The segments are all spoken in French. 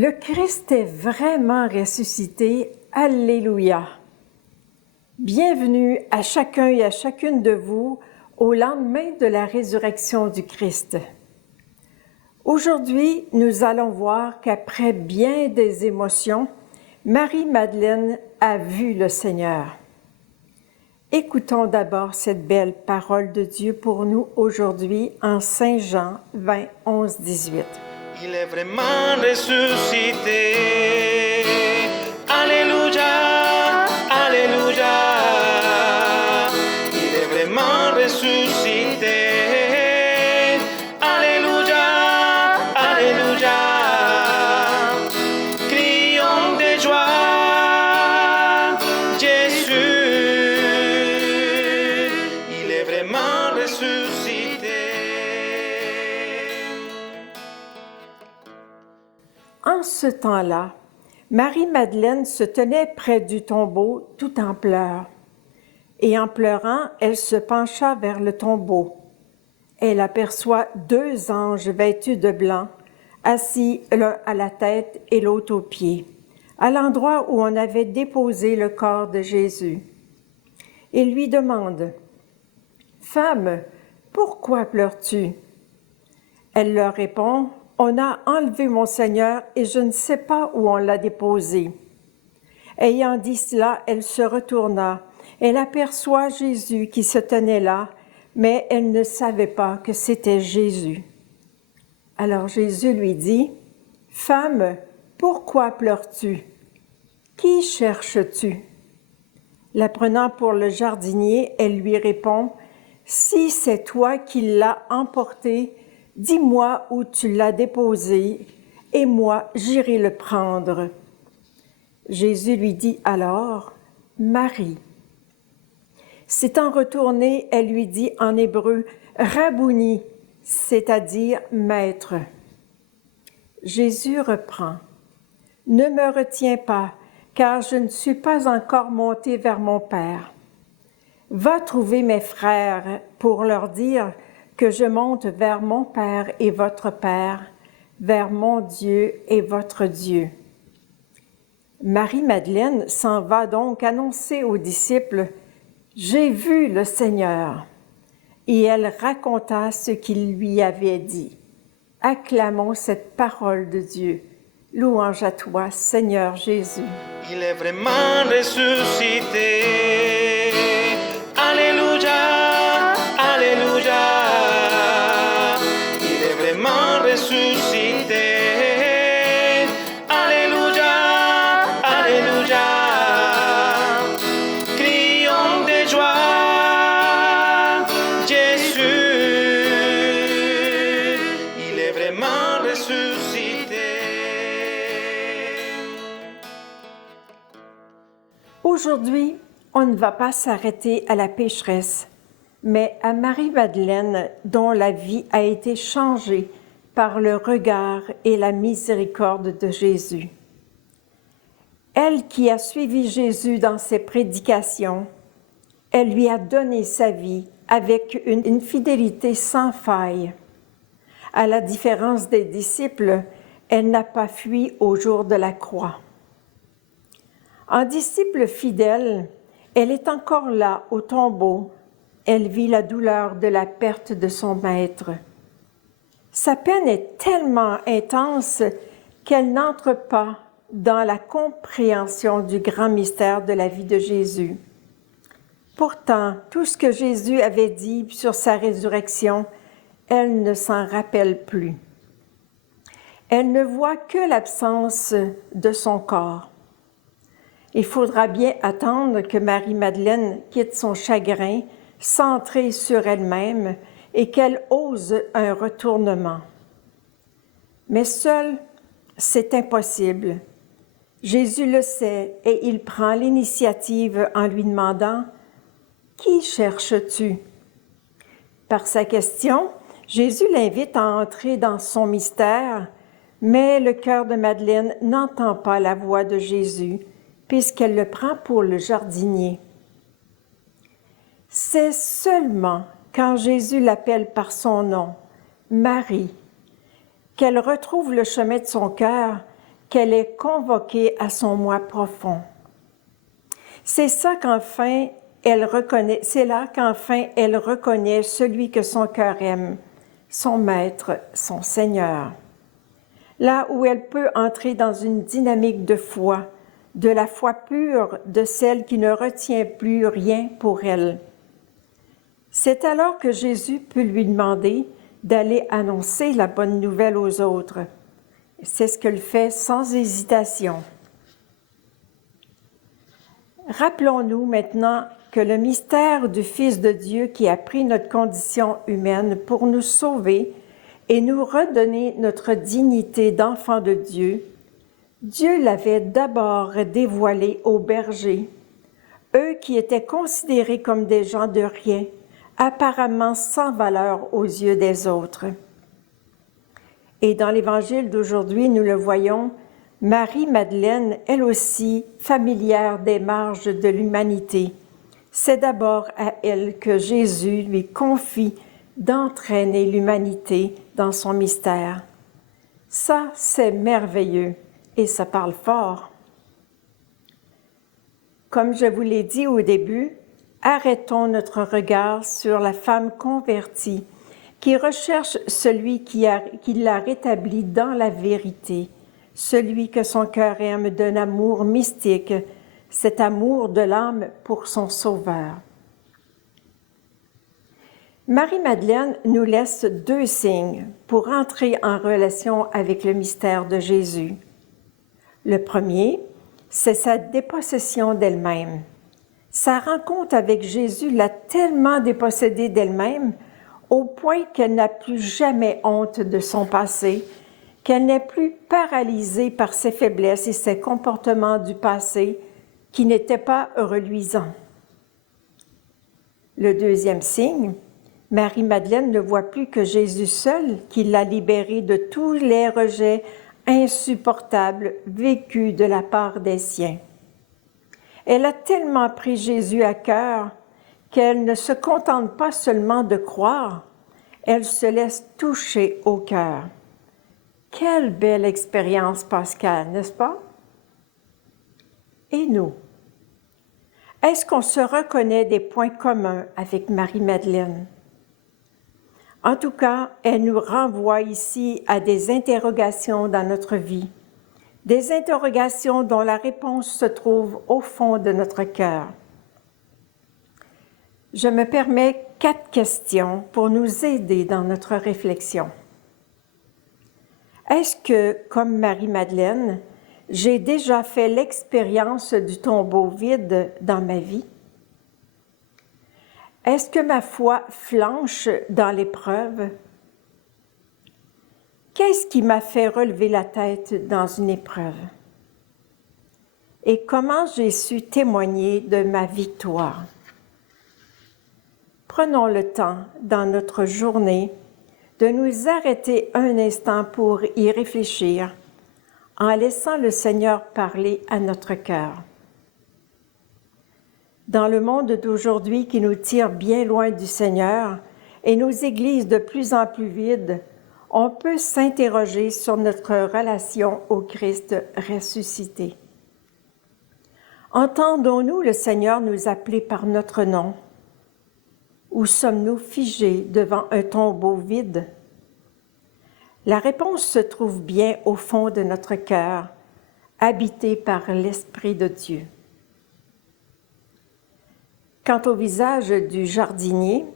Le Christ est vraiment ressuscité. Alléluia! Bienvenue à chacun et à chacune de vous au lendemain de la résurrection du Christ. Aujourd'hui, nous allons voir qu'après bien des émotions, Marie-Madeleine a vu le Seigneur. Écoutons d'abord cette belle parole de Dieu pour nous aujourd'hui en Saint Jean 20, 11, 18. Il est vraiment ressuscité. Alléluia, Alléluia. Il est vraiment ressuscité. Alléluia, Alléluia. Crions de joie, Jésus. Il est vraiment ressuscité. En ce temps-là, Marie-Madeleine se tenait près du tombeau tout en pleurs. Et en pleurant, elle se pencha vers le tombeau. Elle aperçoit 2 anges vêtus de blanc, assis l'un à la tête et l'autre aux pieds, à l'endroit où on avait déposé le corps de Jésus. Ils lui demandent « Femme, pourquoi pleures-tu » Elle leur répond « On a enlevé mon Seigneur et je ne sais pas où on l'a déposé. » Ayant dit cela, elle se retourna. Elle aperçoit Jésus qui se tenait là, mais elle ne savait pas que c'était Jésus. Alors Jésus lui dit, « Femme, pourquoi pleures-tu? Qui cherches-tu? » La prenant pour le jardinier, elle lui répond, « Si c'est toi qui l'as emporté, dis-moi où tu l'as déposé, et moi j'irai le prendre. » Jésus lui dit alors, « Marie. » S'étant retournée, elle lui dit en hébreu, « Rabouni », c'est-à-dire « Maître ». Jésus reprend, « Ne me retiens pas, car je ne suis pas encore monté vers mon Père. Va trouver mes frères pour leur dire que je monte vers mon Père et votre Père, vers mon Dieu et votre Dieu. » Marie-Madeleine s'en va donc annoncer aux disciples, « J'ai vu le Seigneur. » Et elle raconta ce qu'il lui avait dit. Acclamons cette parole de Dieu. Louange à toi, Seigneur Jésus. Il est vraiment ressuscité. Alléluia, Alléluia. Il est vraiment ressuscité. Alléluia, Alléluia. Crions de joie, Jésus. Il est vraiment ressuscité. Aujourd'hui, on ne va pas s'arrêter à la pécheresse, mais à Marie-Madeleine dont la vie a été changée par le regard et la miséricorde de Jésus. Elle qui a suivi Jésus dans ses prédications, elle lui a donné sa vie avec une fidélité sans faille. À la différence des disciples, elle n'a pas fui au jour de la croix. En disciple fidèle, elle est encore là au tombeau. Elle vit la douleur de la perte de son maître. Sa peine est tellement intense qu'elle n'entre pas dans la compréhension du grand mystère de la vie de Jésus. Pourtant, tout ce que Jésus avait dit sur sa résurrection, elle ne s'en rappelle plus. Elle ne voit que l'absence de son corps. Il faudra bien attendre que Marie-Madeleine quitte son chagrin, centrée sur elle-même, et qu'elle ose un retournement. Mais seul, c'est impossible. Jésus le sait et il prend l'initiative en lui demandant « Qui cherches-tu » Par sa question, Jésus l'invite à entrer dans son mystère, mais le cœur de Madeleine n'entend pas la voix de Jésus, puisqu'elle le prend pour le jardinier. C'est seulement quand Jésus l'appelle par son nom, Marie, qu'elle retrouve le chemin de son cœur qu'elle est convoquée à son moi profond. C'est là qu'enfin elle reconnaît celui que son cœur aime, son maître, son Seigneur. Là où elle peut entrer dans une dynamique de foi, de la foi pure, de celle qui ne retient plus rien pour elle. C'est alors que Jésus peut lui demander d'aller annoncer la bonne nouvelle aux autres. C'est ce qu'elle fait sans hésitation. Rappelons-nous maintenant que le mystère du Fils de Dieu qui a pris notre condition humaine pour nous sauver et nous redonner notre dignité d'enfant de Dieu, Dieu l'avait d'abord dévoilé aux bergers, eux qui étaient considérés comme des gens de rien, apparemment sans valeur aux yeux des autres. Et dans l'Évangile d'aujourd'hui, nous le voyons, Marie-Madeleine, elle aussi, familière des marges de l'humanité, c'est d'abord à elle que Jésus lui confie d'entraîner l'humanité dans son mystère. Ça, c'est merveilleux et ça parle fort. Comme je vous l'ai dit au début, arrêtons notre regard sur la femme convertie qui recherche celui qui l'a rétabli dans la vérité, celui que son cœur aime d'un amour mystique, cet amour de l'âme pour son Sauveur. Marie-Madeleine nous laisse 2 signes pour entrer en relation avec le mystère de Jésus. Le premier, c'est sa dépossession d'elle-même. Sa rencontre avec Jésus l'a tellement dépossédée d'elle-même au point qu'elle n'a plus jamais honte de son passé, qu'elle n'est plus paralysée par ses faiblesses et ses comportements du passé qui n'étaient pas reluisants. Le deuxième signe, Marie-Madeleine ne voit plus que Jésus seul qui l'a libérée de tous les rejets insupportables vécus de la part des siens. Elle a tellement pris Jésus à cœur qu'elle ne se contente pas seulement de croire, elle se laisse toucher au cœur. Quelle belle expérience pascale, n'est-ce pas? Et nous? Est-ce qu'on se reconnaît des points communs avec Marie-Madeleine? En tout cas, elle nous renvoie ici à des interrogations dans notre vie, des interrogations dont la réponse se trouve au fond de notre cœur. Je me permets 4 questions pour nous aider dans notre réflexion. Est-ce que, comme Marie-Madeleine, j'ai déjà fait l'expérience du tombeau vide dans ma vie? Est-ce que ma foi flanche dans l'épreuve? Qu'est-ce qui m'a fait relever la tête dans une épreuve? Et comment j'ai su témoigner de ma victoire? Prenons le temps dans notre journée de nous arrêter un instant pour y réfléchir en laissant le Seigneur parler à notre cœur. Dans le monde d'aujourd'hui qui nous tire bien loin du Seigneur et nos églises de plus en plus vides, on peut s'interroger sur notre relation au Christ ressuscité. Entendons-nous le Seigneur nous appeler par notre nom? Ou sommes-nous figés devant un tombeau vide? La réponse se trouve bien au fond de notre cœur, habité par l'Esprit de Dieu. Quant au visage du jardinier,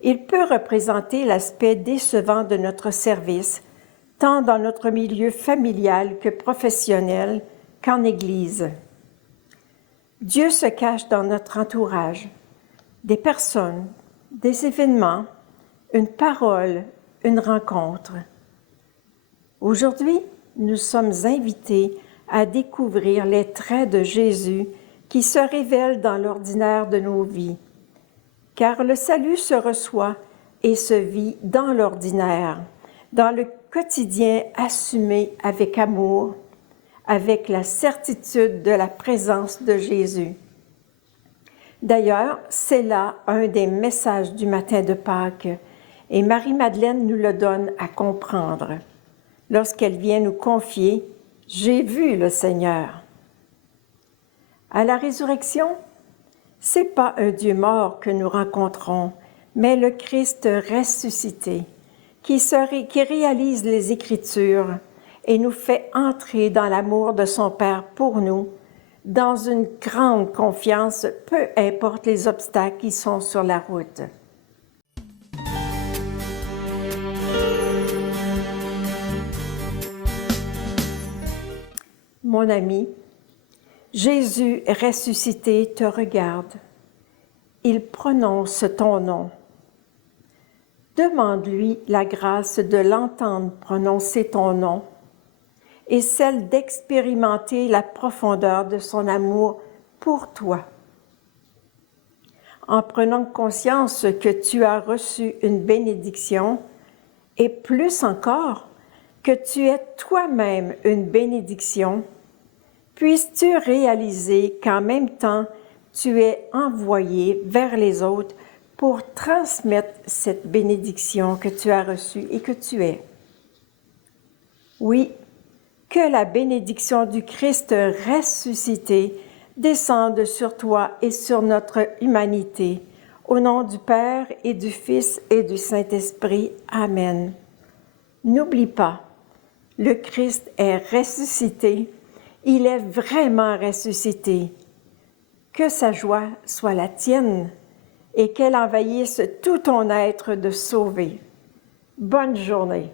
il peut représenter l'aspect décevant de notre service, tant dans notre milieu familial que professionnel qu'en Église. Dieu se cache dans notre entourage, des personnes, des événements, une parole, une rencontre. Aujourd'hui, nous sommes invités à découvrir les traits de Jésus qui se révèlent dans l'ordinaire de nos vies, car le salut se reçoit et se vit dans l'ordinaire, dans le quotidien assumé avec amour, avec la certitude de la présence de Jésus. D'ailleurs, c'est là un des messages du matin de Pâques, et Marie-Madeleine nous le donne à comprendre lorsqu'elle vient nous confier J'ai vu le Seigneur. À la résurrection, c'est pas un Dieu mort que nous rencontrons, mais le Christ ressuscité, qui réalise les Écritures et nous fait entrer dans l'amour de son Père pour nous, dans une grande confiance, peu importe les obstacles qui sont sur la route. Mon ami, Jésus ressuscité te regarde. Il prononce ton nom. Demande-lui la grâce de l'entendre prononcer ton nom et celle d'expérimenter la profondeur de son amour pour toi. En prenant conscience que tu as reçu une bénédiction et plus encore, que tu es toi-même une bénédiction, puisses-tu réaliser qu'en même temps, tu es envoyé vers les autres pour transmettre cette bénédiction que tu as reçue et que tu es. Oui, que la bénédiction du Christ ressuscité descende sur toi et sur notre humanité. Au nom du Père et du Fils et du Saint-Esprit. Amen. N'oublie pas, le Christ est ressuscité. Il est vraiment ressuscité. Que sa joie soit la tienne et qu'elle envahisse tout ton être de sauver. Bonne journée.